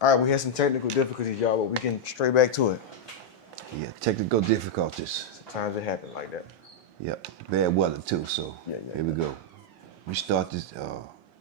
All right, we had some technical difficulties, y'all, but we can straight back to it. Yeah, technical difficulties. Sometimes it happens like that. Yep, bad weather too, so here we go. We start this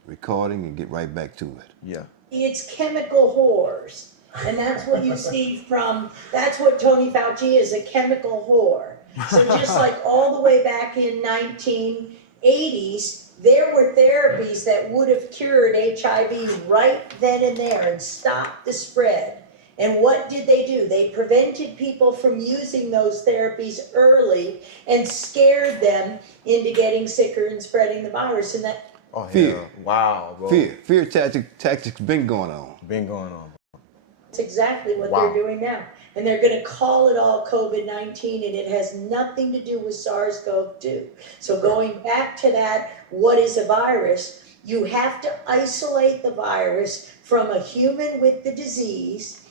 recording and get right back to it. Yeah. It's chemical whores. And that's what you see from, that's what Tony Fauci is, a chemical whore. So just like all the way back in 1980s, there were therapies that would have cured HIV right then and there and stopped the spread. And what did they do? They prevented people from using those therapies early and scared them into getting sicker and spreading the virus. And that Fear. Yeah. Wow, bro. Fear tactics been going on. Been going on, bro. That's exactly what Wow. they're doing now. And they're going to call it all COVID-19, and it has nothing to do with SARS-CoV-2. So going back to that, what is a virus? You have to isolate the virus from a human with the disease,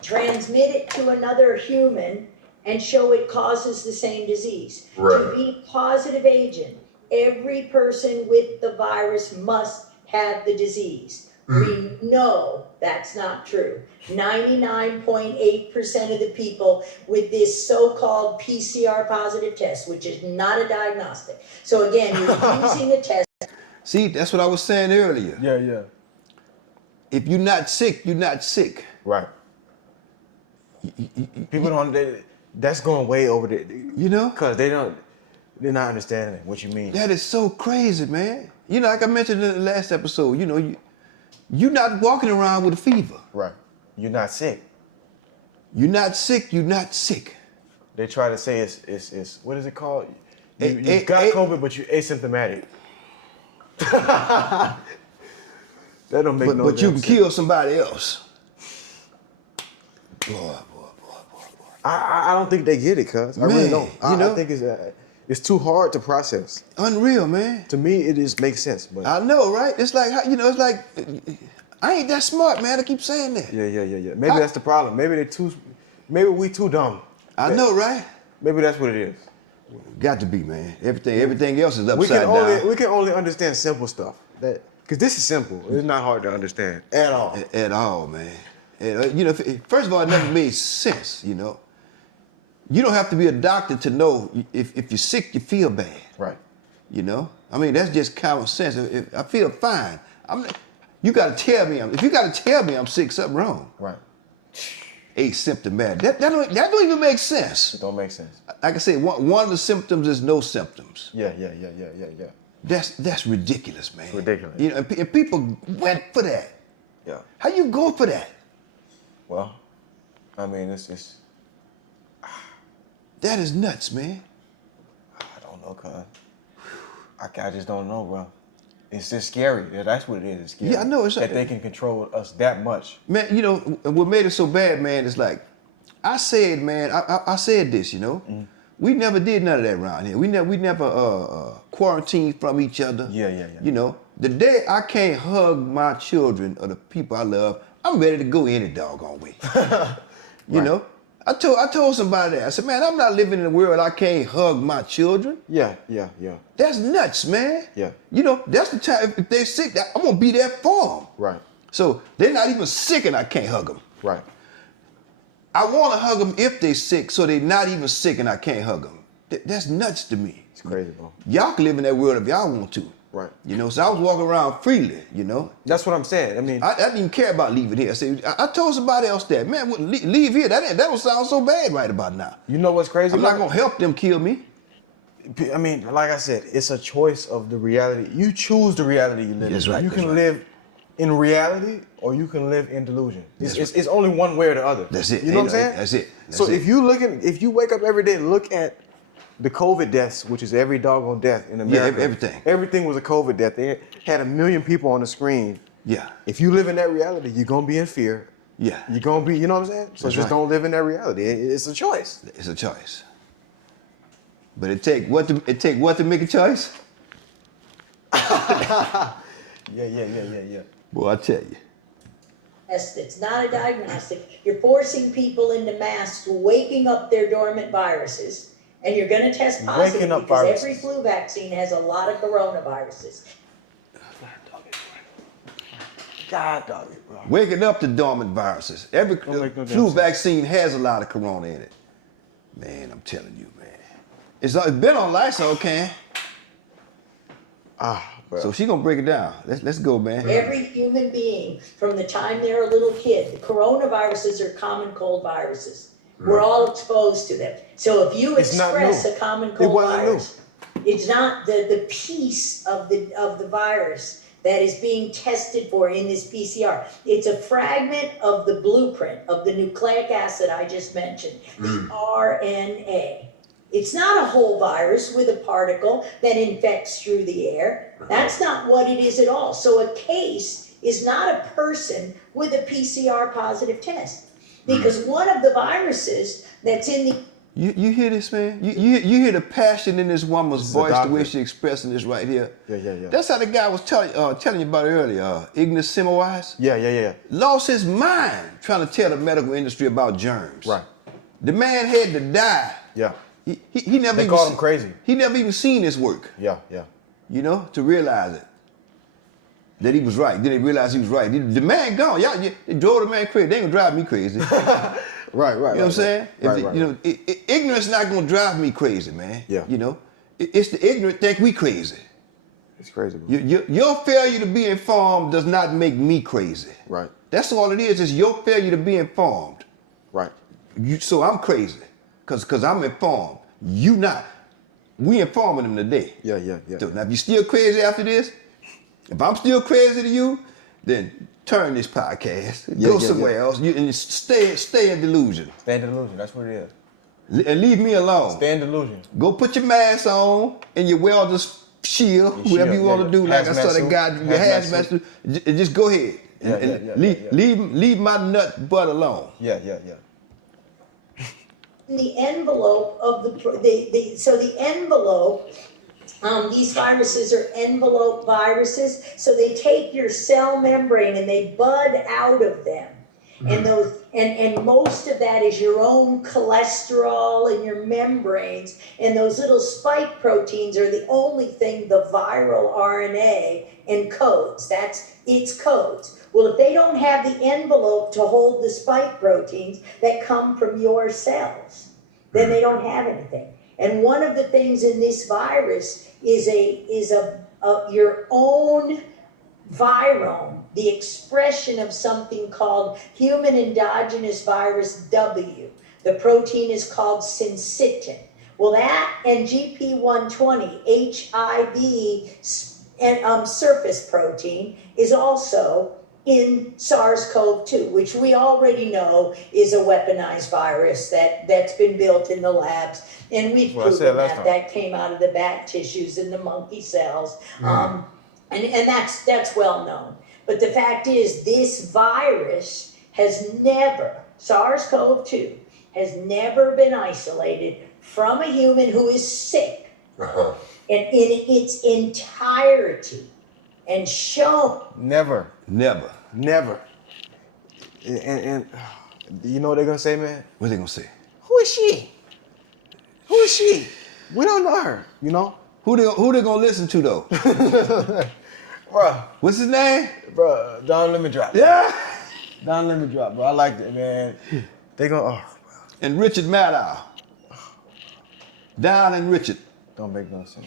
transmit it to another human, and show it causes the same disease. Right. To be a positive agent, every person with the virus must have the disease. We know that's not true. 99.8% of the people with this so-called PCR positive test, which is not a diagnostic. So again, you're using a test. See, that's what I was saying earlier. Yeah. If you're not sick, you're not sick. Right. People don't, that's going way over there. You know? Because they're not understanding what you mean. That is so crazy, man. You know, like I mentioned in the last episode, you know, you're not walking around with a fever. Right. You're not sick. You're not sick, you're not sick. They try to say it's what is it called? You got COVID, but you're asymptomatic. That don't make no sense. But you can kill somebody else. Boy. I don't think they get it, cuz. I really don't. I think it's too hard to process. Unreal, man. To me, it just makes sense. But I know, right? It's like, you know, it's like, I ain't that smart, man. I keep saying that. Yeah. Maybe that's the problem. Maybe we too dumb. I know, right? Maybe that's what it is. Got to be, man. Everything else is upside down. We can only understand simple stuff. Because this is simple. It's not hard to understand at all. At all, man. And, you know, first of all, it never made sense, you know. You don't have to be a doctor to know if you're sick, you feel bad. Right. You know? I mean, that's just common sense. If I feel fine. You got to tell me. If you got to tell me I'm sick, something wrong. Right. Asymptomatic. That don't even make sense. It don't make sense. Like I said, one of the symptoms is no symptoms. Yeah. That's ridiculous, man. It's ridiculous. You know, and people went for that. Yeah. How you go for that? Well, I mean, it's That is nuts, man. I don't know, cuz. I just don't know, bro. It's just scary. That's what it is. It's scary. Yeah, I know. It's that they can control us that much. Man, you know, what made it so bad, man, is like, I said, man, I said this, you know. Mm-hmm. We never did none of that around here. We never quarantined from each other. Yeah. You know, the day I can't hug my children or the people I love, I'm ready to go any doggone way. You know? I told somebody that. I said, man, I'm not living in a world I can't hug my children. Yeah. That's nuts, man. Yeah. You know, that's the time, if they're sick, I'm going to be there for them. Right. So they're not even sick and I can't hug them. Right. I want to hug them if they're sick, so they're not even sick and I can't hug them. That's nuts to me. It's crazy, bro. Y'all can live in that world if y'all want to. Right. You know, so I was walking around freely, you know. That's what I'm saying. I mean, I didn't even care about leaving here. I said, I told somebody else that, man, leave here. That don't sound so bad right about now. you know what's crazy? I'm not going to help them kill me. I mean, like I said, it's a choice of the reality. You choose the reality you live in. That's right. You can live in reality or you can live in delusion. It's only one way or the other. That's it. You know what I'm saying? That's it. So if you wake up every day and look at the COVID deaths, which is every doggone death in America. Yeah, everything. Everything was a COVID death. They had 1 million people on the screen. Yeah. If you live in that reality, you're going to be in fear. Yeah. You're going to be, you know what I'm saying? So That's just right. don't live in that reality. It's a choice. It's a choice. But it take what to make a choice? Yeah. Boy, I tell you. It's not a diagnostic. You're forcing people into masks, waking up their dormant viruses, and you're going to test positive Waking up because viruses. every flu vaccine has a lot of coronaviruses. God, dog, bro. Waking up to dormant viruses. Every Don't make no damn flu sense. vaccine has a lot of corona in it. Man, I'm telling you, man. It's been on Lysol can. Bro. So she gonna break it down. Let's go, man. Every human being, from the time they're a little kid, the coronaviruses are common cold viruses. We're all exposed to them. So if you It's not express new. a common It cold wasn't virus, it's not the piece of the virus that is being tested for in this PCR. It's a fragment of the blueprint of the nucleic acid I just mentioned, the RNA. It's not a whole virus with a particle that infects through the air. That's not what it is at all. So a case is not a person with a PCR positive test. Because one of the viruses that's in the You hear this, man? You hear the passion in this woman's is a voice, the way doctor. she's expressing this right here. Yeah. That's how the guy was telling you about it earlier. Ignis Semmelweis Yeah. lost his mind trying to tell the medical industry about germs. Right. The man had to die. Yeah. He never They even called him crazy. He never even seen his work. Yeah. You know, to realize it. That he was right. Then they realized he was right. The man gone. Y'all, they drove the man crazy. They ain't gonna drive me crazy. Right. You know what I'm saying? Right. You know, ignorance not gonna drive me crazy, man. Yeah. You know, it's the ignorant think we crazy. It's crazy, bro. Your failure to be informed does not make me crazy. Right. That's all it is. It's your failure to be informed. Right. So I'm crazy, cause I'm informed. You not. We informing them today. Yeah. So now if you still crazy after this, if I'm still crazy to you, then turn this podcast, go somewhere else, and stay in delusion. Stay in delusion. That's what it And leave me alone. is. Stay in delusion. Go put your mask on and your welder's shield, Your whoever shield, you want to do. Like I Hazmat saw that suit. guy, your Hazmat hazmat suit. Just go ahead. Yeah. Leave my nut butt alone. Yeah. in the envelope of the envelope, these viruses are envelope viruses, so they take your cell membrane and they bud out of them. And those and most of that is your own cholesterol and your membranes, and those little spike proteins are the only thing the viral RNA encodes. That's its codes. Well, if they don't have the envelope to hold the spike proteins that come from your cells, then they don't have anything. And one of the things in this virus is your own virome, the expression of something called human endogenous virus W. The protein is called syncytin. Well, that and GP120, HIV and surface protein, is also in SARS-CoV-2, which we already know is a weaponized virus that's been built in the labs. And we've proven that came out of the bat tissues and the monkey cells. And that's well known. But the fact is, this virus has never, SARS-CoV-2, has never been isolated from a human who is sick. And in its entirety and shown. Never. Never. And you know what they're gonna say, man? What they gonna say? Who is she? Who is she? We don't know her, you know? Who they gonna listen to though? Bruh. What's his name? Bruh, Don Lemon Drop. Yeah. Don Lemon Drop, bro. I like that, man. They gonna, And Richard Maddow. Don and Richard. don't make no sense,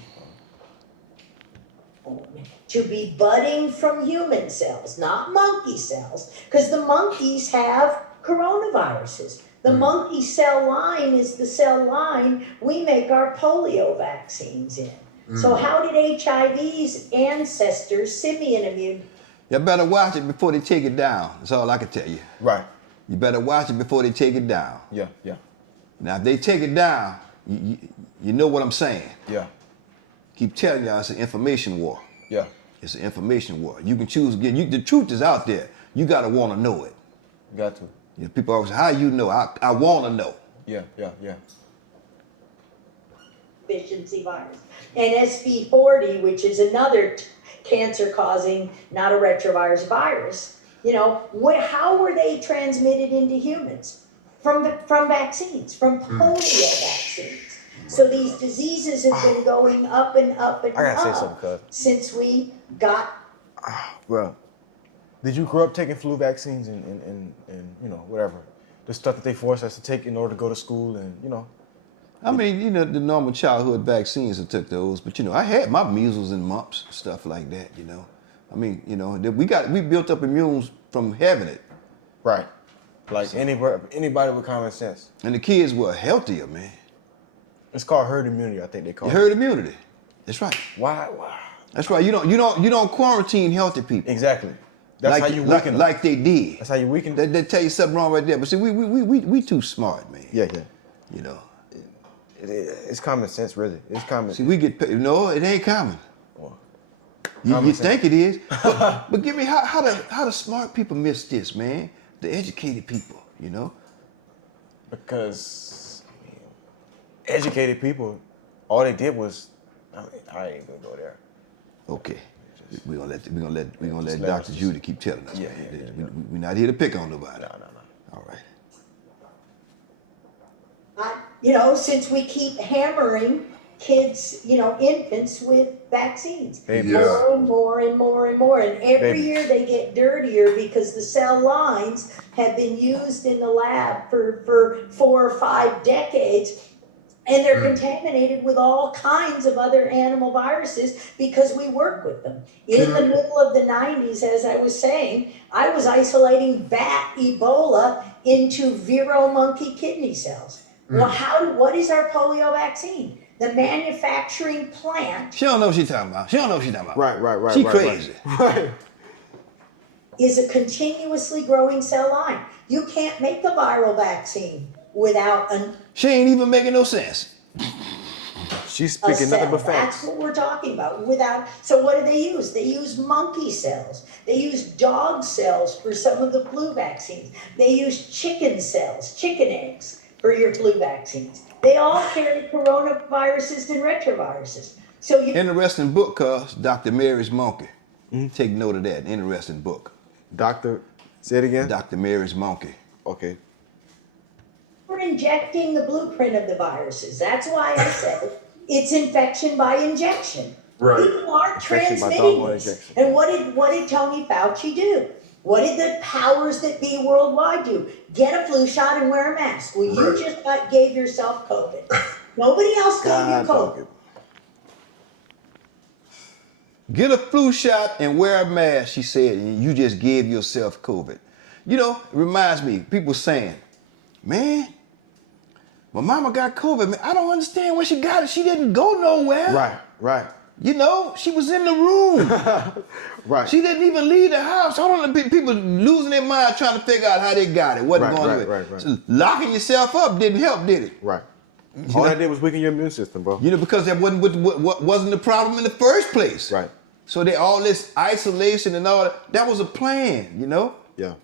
bro. To be budding from human cells, not monkey cells, because the monkeys have coronaviruses. The monkey cell line is the cell line we make our polio vaccines in. So how did HIV's ancestors, simian immune? You better watch it before they take it down. That's all I can tell you. Right. You better watch it before they take it down. Yeah. Now, if they take it down, you know what I'm saying. Yeah. Keep telling y'all it's an information war. Yeah. It's an information war. You can choose again. The truth is out there. You gotta want to know it. Got to. You know, people always say, "How you know?" I want to know. Yeah. Efficiency virus. And SV40, which is another cancer-causing, not a retrovirus virus, how were they transmitted into humans? From vaccines, from polio vaccines. So these diseases have been going up and up and I gotta say up something, cuz. since we got. Bro, Did you grow up taking flu vaccines and you know, whatever? The stuff that they forced us to take in order to go to school and, you know. I mean, you know, the normal childhood vaccines, I took those, but you know, I had my measles and mumps, stuff like that, you know. I mean, you know, we built up immunes from having it. Right. Like anybody with common sense. And the kids were healthier, man. It's called herd immunity, I think they call it. Herd immunity. That's right. Why? That's right. You don't quarantine healthy people. Exactly. That's like, how you weaken them. Like they did. That's how you weaken them. They tell you something wrong right there. But see, we too smart, man. Yeah. You know. It's common sense, really. It's common. See, we get paid. No, it ain't common. Well, You think it is. But give me how the smart people miss this, man. The educated people, you know. Because educated people, all they did was, I ain't gonna go there. Okay. We're gonna let let Dr. us Judy keep telling us. Yeah, Man. yeah. We're not here to pick on nobody. No. All right. You know, since we keep hammering kids, you know, infants with vaccines. Babies. More and more and more and more. And every Babies. year they get dirtier because the cell lines have been used in the lab for 4 or 5 decades. And they're contaminated with all kinds of other animal viruses because we work with them. In the middle of the 90s, as I was saying, I was isolating bat Ebola into Vero monkey kidney cells. Well, what is our polio vaccine? The manufacturing plant She don't know what she's talking about. Right. She crazy. Right. is a continuously growing cell line. You can't make a viral vaccine without She ain't even making no sense. She's a speaking cell. nothing but That's facts. what we're talking about. So what do they use? They use monkey cells. They use dog cells for some of the flu vaccines. They use chicken cells, chicken eggs for your flu vaccines. They all carry coronaviruses and retroviruses. So Interesting book, Dr. Mary's Monkey. Take note of that. Interesting book. Doctor, say it again. Dr. Mary's Monkey. Okay. we're injecting the blueprint of the viruses. That's why I said it's infection by injection. Right. People aren't Infection by transmitting doggone this. injection. And what did Tony Fauci do? What did the powers that be worldwide do? Get a flu shot and wear a mask. Well, you Right. just gave yourself COVID. Nobody else gave you God, COVID. dog. Get a flu shot and wear a mask, she said, and you just gave yourself COVID. You know, it reminds me, people saying, man, my mama got COVID, man. I don't understand where she got it. She didn't go nowhere. Right. You know, she was in the room. Right. She didn't even leave the house. I don't know, people losing their mind trying to figure out how they got it. Wasn't going to Right. So locking yourself up didn't help, did it? Right. All that did was weaken your immune system, bro. You know, because that what wasn't the problem in the first place. Right. So all this isolation and all that was a plan, you know? Yeah.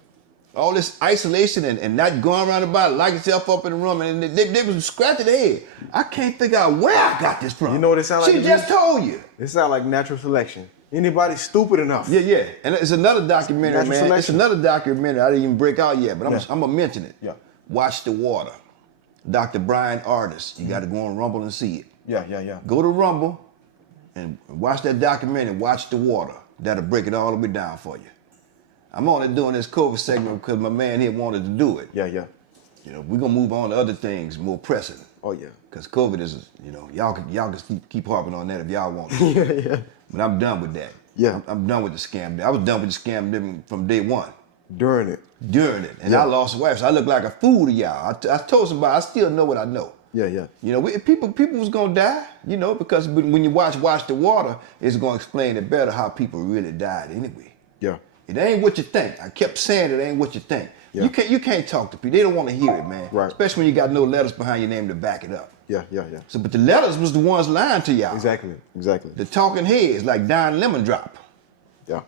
All this isolation and not going around about it, lock yourself up in the room, and they was scratching their head. I can't figure out where I got this from. You know what it sounds like She to just me? told you. It sounds like natural selection. Anybody stupid enough. Yeah. And it's another documentary, Natural man. It's selection. another documentary. I didn't even break out yet, but I'm Yeah. gonna mention it. Yeah. Watch the Water. Dr. Brian Artist. You got to go on Rumble and see it. Yeah. Go to Rumble and watch that documentary. Watch the Water. That'll break it all the way down for you. I'm only doing this COVID segment because my man here wanted to do it. Yeah. You know, we're gonna move on to other things more pressing. Oh, yeah. Because COVID is, you know, y'all can keep harping on that if y'all want to. Yeah. But I'm done with that. Yeah. I'm done with the scam. I was done with the scam from day one. During it. And Yeah. I lost wife, so I look like a fool to y'all. I told somebody I still know what I know. Yeah. You know, people was gonna die. You know, because when you watch the Water, it's gonna explain it better how people really died anyway. Yeah. It ain't what you think. I kept saying it ain't what you think. Yeah. You can't talk to people. They don't want to hear it, man. Right. Especially when you got no letters behind your name to back it up. Yeah. So, but the letters was the ones lying to y'all. Exactly. The talking heads, like Don Lemon Drop. Yeah.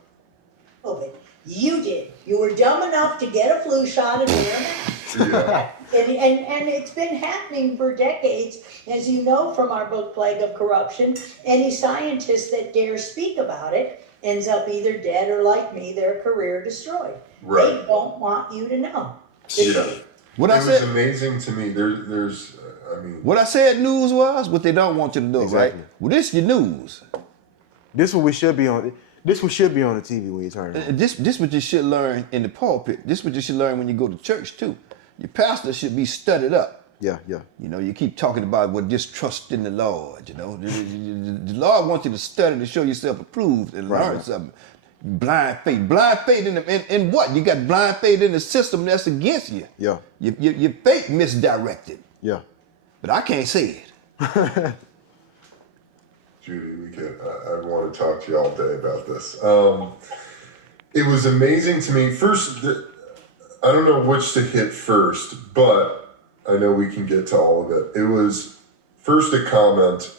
COVID. You did. You were dumb enough to get a flu shot and wear a mask. Yeah. And it's been happening for decades. As you know from our book, Plague of Corruption, any scientist that dares speak about it ends up either dead or, like me, their career destroyed. Right. They don't want you to know. Yeah. What I It was said, amazing to me. There's, I mean, what I said news was what they don't want you to know, Exactly. right? Well, this your news. This is what we should be on. This one should be on the TV when you turn it on. This what you should learn in the pulpit. This what you should learn when you go to church too. Your pastor should be studied up. Yeah. You know, you keep talking about just trust in the Lord. You know, the Lord wants you to study to show yourself approved and learn something. Blind faith in what? You got blind faith in the system that's against you. Yeah. Your faith misdirected. Yeah. But I can't say it. Judy, I want to talk to you all day about this. It was amazing to me. First, I don't know which to hit first, but I know we can get to all of it. It was first a comment.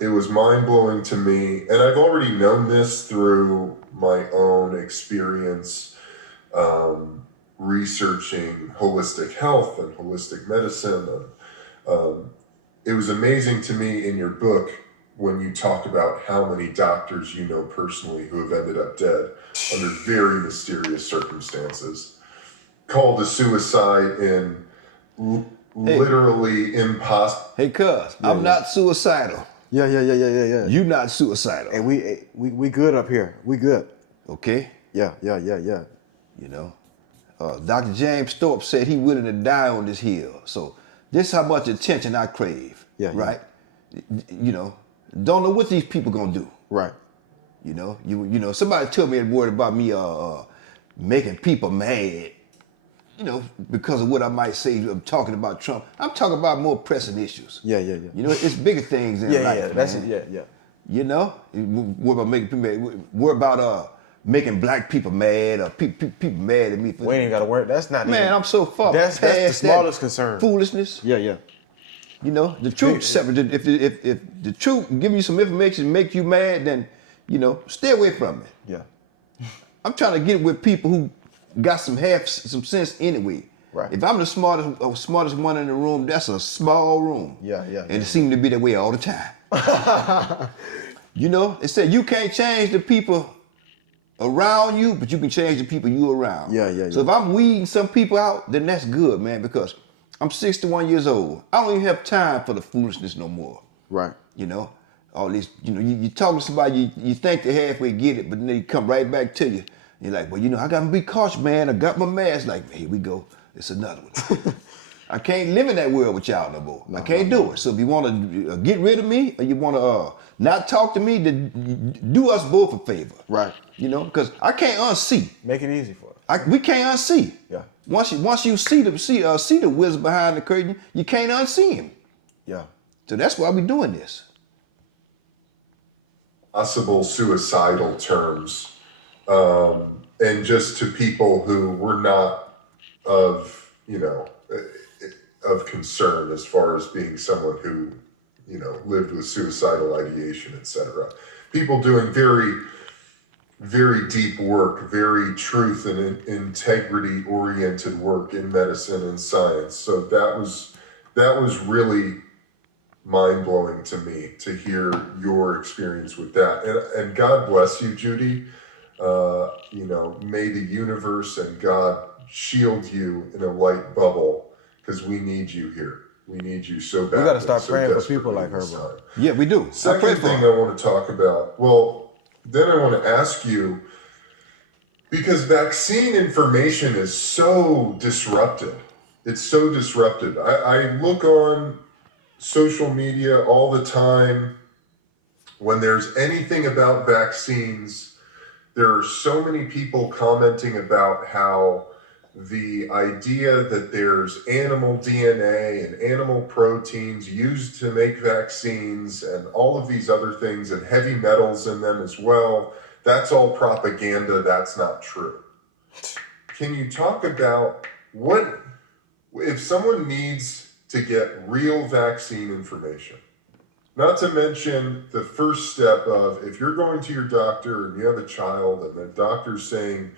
It was mind-blowing to me, and I've already known this through my own experience researching holistic health and holistic medicine. It was amazing to me in your book when you talk about how many doctors you know personally who have ended up dead under very mysterious circumstances, called a suicide in literally impossible. Hey, cuz, I'm not suicidal. Yeah. You not suicidal. And we good up here. We good. Okay? Yeah. You know, Dr. James Thorpe said he willing to die on this hill. So this is how much attention I crave. Yeah. Right? You know, don't know what these people gonna do. Right. You know, somebody told me a word about me making people mad. You know, because of what I might say, I'm talking about Trump. I'm talking about more pressing issues. Yeah. You know, it's bigger things in life. Yeah. That's man. it. Yeah. You know, what about making people mad? What about making black people mad or people mad at me for We ain't got to worry. That's not. man, even, I'm so far That's past the smallest that concern. foolishness. Yeah. You know, the truth separate. If the truth give you some information and make you mad, then you know, stay away from it. Yeah. I'm trying to get with people who got some sense anyway. Right. If I'm the smartest one in the room, that's a small room. Yeah. And it seems to be that way all the time. You know, it said you can't change the people around you, but you can change the people you around. Yeah. So if I'm weeding some people out, then that's good, man, because I'm 61 years old. I don't even have time for the foolishness no more. Right. You know, all this, you know, you talk to somebody, you think they halfway get it, but then they come right back to you. You're like, well, you know, I got to be cautious, man. I got my mask. Like, here we go. It's another one. I can't live in that world with y'all no more. I can't do it. So if you want to get rid of me or you want to not talk to me, then do us both a favor. Right. You know, because I can't unsee. Make it easy for us. We can't unsee. Yeah. Once you see the wizard behind the curtain, you can't unsee him. Yeah. So that's why we're doing this. Possible suicidal terms. And just to people who were not of, you know, of concern as far as being someone who, you know, lived with suicidal ideation, etc. People doing very, very deep work, very truth and integrity oriented work in medicine and science. So that was really mind blowing to me to hear your experience with that. And God bless you, Judy. You know, may the universe and God shield you in a light bubble, because we need you here. We need you so bad. We got to start praying for people like her, bro. Yeah, we do. Second thing I want to talk about, well, then I want to ask you, because vaccine information is so disrupted. It's so disrupted. I look on social media all the time. When there's anything about vaccines, there are so many people commenting about how the idea that there's animal DNA and animal proteins used to make vaccines and all of these other things and heavy metals in them as well, that's all propaganda, that's not true. Can you talk about what, if someone needs to get real vaccine information, not to mention the first step of if you're going to your doctor and you have a child and the doctor's saying,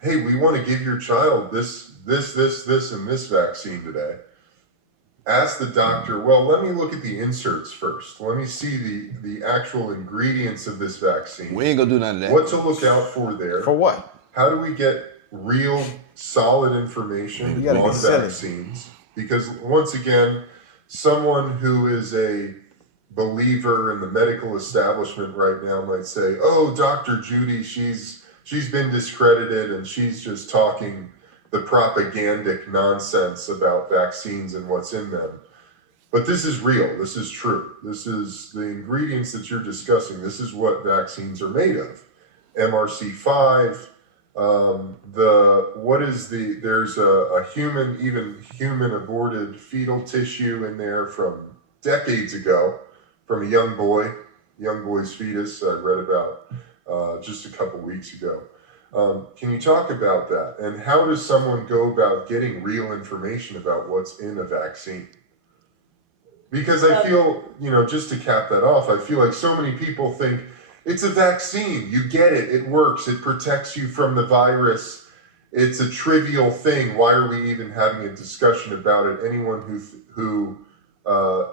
hey, we want to give your child this, and this vaccine today. Ask the doctor, well, let me look at the inserts first. Let me see the actual ingredients of this vaccine. We ain't gonna do none of that. What to look out for there. For what? How do we get real, solid information on vaccines? Because once again, someone who is a believer in the medical establishment right now might say, "Oh, Dr. Judy, she's been discredited and she's just talking the propagandic nonsense about vaccines and what's in them." But this is real. This is true. This is the ingredients that you're discussing. This is what vaccines are made of. MRC5. There's a human aborted fetal tissue in there from decades ago, from a young boy's fetus I read about just a couple weeks ago. Can you talk about that? And how does someone go about getting real information about what's in a vaccine? Because I feel, just to cap that off, I feel like so many people think it's a vaccine. You get it. It works. It protects you from the virus. It's a trivial thing. Why are we even having a discussion about it? Anyone who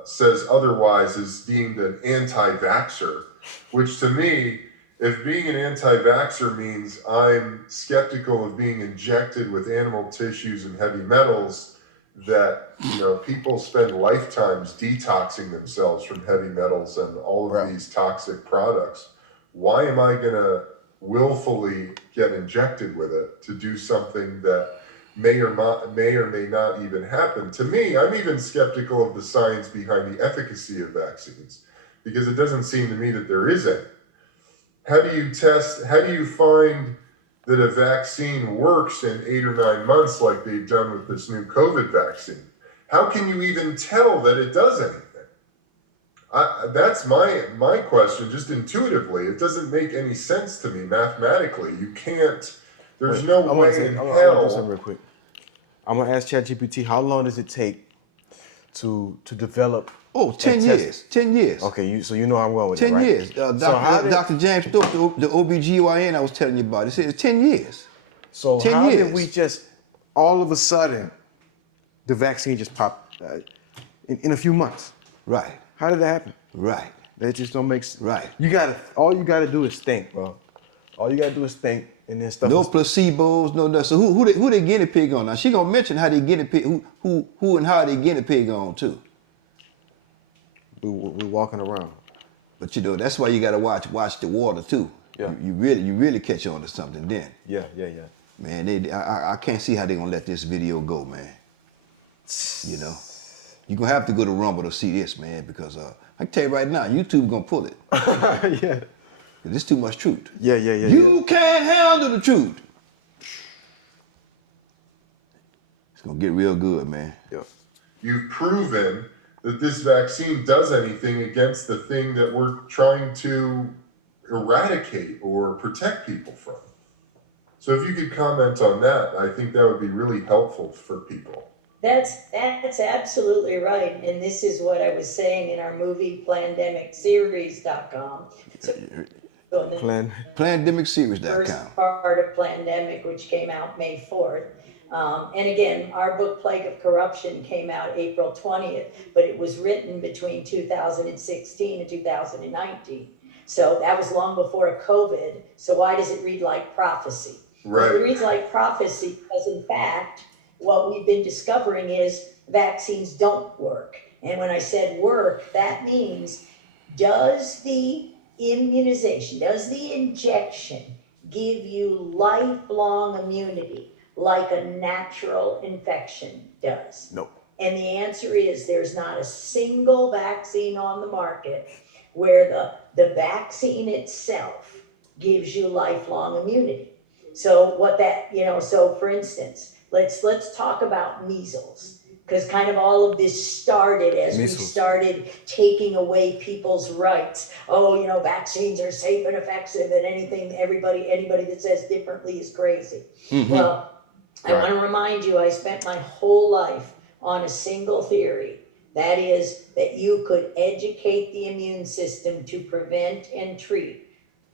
says otherwise is deemed an anti-vaxxer, which to me, if being an anti-vaxxer means I'm skeptical of being injected with animal tissues and heavy metals, that people spend lifetimes detoxing themselves from heavy metals and all of these toxic products. Why am I going to willfully get injected with it to do something that may or may not even happen? To me, I'm even skeptical of the science behind the efficacy of vaccines, because it doesn't seem to me that there is any. How do you find that a vaccine works in 8 or 9 months like they've done with this new COVID vaccine? How can you even tell that it does anything? That's my question, just intuitively. It doesn't make any sense to me mathematically. You can't, there's no way in I'm gonna do something hell. real quick. I'm gonna ask ChatGPT, how long does it take to develop? Oh, 10 years. 10 years. Okay, so you know I'm going with 10 that, right? years. Dr. James Stokes, the OBGYN I was telling you about, it said it's 10 years. So 10 how years. did we just, all of a sudden, the vaccine just popped in a few months? Right. How did that happen? Right. That just don't make sense. Right. All you gotta do is think, bro. All you gotta do is think, and then stuff. No placebos, no nothing. So who they guinea pig on? Now she gonna mention how they guinea pig, who and how they guinea pig on too. We walking around. But that's why you gotta watch the water too. Yeah. You really catch on to something then. Yeah. Man, I can't see how they gonna let this video go, man. You're gonna have to go to Rumble to see this, man, because I can tell you right now, YouTube gonna pull it. Yeah. There's too much truth. Yeah. You can't handle the truth. It's gonna get real good, man. Yeah. You've proven that this vaccine does anything against the thing that we're trying to eradicate or protect people from. So if you could comment on that, I think that would be really helpful for people. That's absolutely right. And this is what I was saying in our movie Scamdemic.com. So Scamdemic.com. First part of Scamdemic, which came out May 4th. And again, our book Plague of Corruption came out April 20th, but it was written between 2016 and 2019. So that was long before COVID. So why does it read like prophecy? Right. It reads like prophecy because in fact, what we've been discovering is vaccines don't work. And when I said work, that means does the immunization, does the injection give you lifelong immunity like a natural infection does? Nope. And the answer is there's not a single vaccine on the market where the vaccine itself gives you lifelong immunity. So what that, so for instance, let's talk about measles, because kind of all of this started as we started taking away people's rights. Oh, vaccines are safe and effective, and anybody that says differently is crazy. Mm-hmm. Well, I want to remind you, I spent my whole life on a single theory. That is that you could educate the immune system to prevent and treat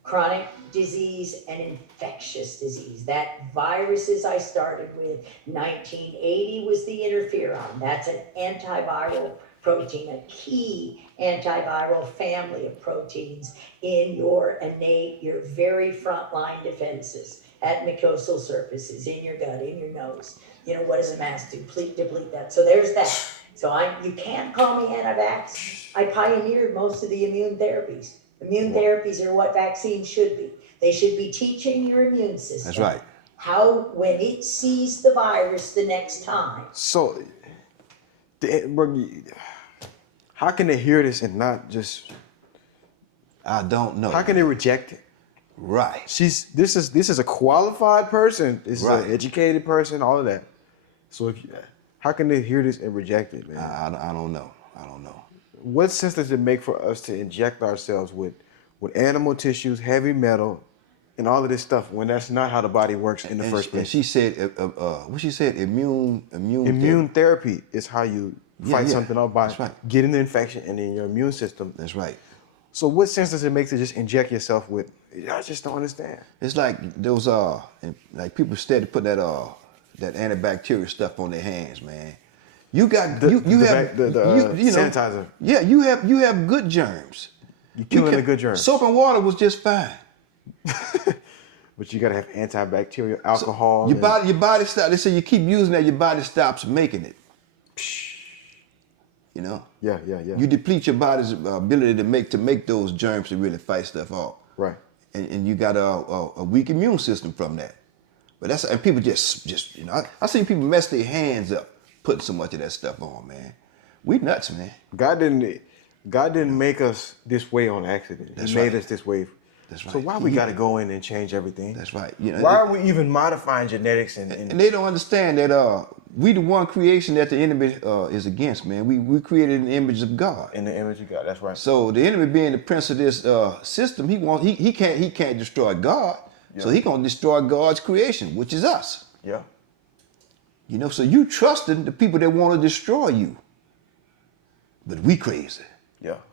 chronic disease and infectious disease. That viruses I started with, 1980 was the interferon. That's an antiviral protein, a key antiviral family of proteins in your very frontline defenses at mucosal surfaces, in your gut, in your nose. What does a mask do? Deplete that. So there's that. So you can't call me anti-vax. I pioneered most of the immune therapies. Immune therapies are what vaccines should be. They should be teaching your immune system. That's right. How, when it sees the virus the next time. So, how can they hear this and not just? I don't know. How can they reject it? Right. This is a qualified person. This is Right. an educated person. All of that. So how can they hear this and reject it, man? I don't know. I don't know. What sense does it make for us to inject ourselves with animal tissues, heavy metal, and all of this stuff when that's not how the body works in the first place? And she said, what she said, Immune therapy is how you fight something off by That's right. getting the infection and in your immune system. That's right. So what sense does it make to just inject yourself with? I just don't understand. It's like those like people steady put that antibacterial stuff on their hands, man. You got The sanitizer. Yeah, you have good germs. You're killing the good germs. Soap and water was just fine. But you gotta have antibacterial alcohol. Your body stops. They say you keep using that, your body stops making it. You know? Yeah. You deplete your body's ability to make those germs to really fight stuff off. Right. And you got a weak immune system from that. But and people just you know, I seen people mess their hands up putting so much of that stuff on, man. We nuts, man. God didn't make us this way on accident. That's He made right. us this way. That's right. So why we gotta go in and change everything? That's right. You know, Why are we even modifying genetics and they don't understand that we the one creation that the enemy is against, man. We created in the image of God. in the image of God? That's right. So the enemy being the prince of this system, he can't destroy God. So he gonna destroy God's creation, which is us. Yeah. You know, so you trusting the people that want to destroy you. But we crazy. Yeah.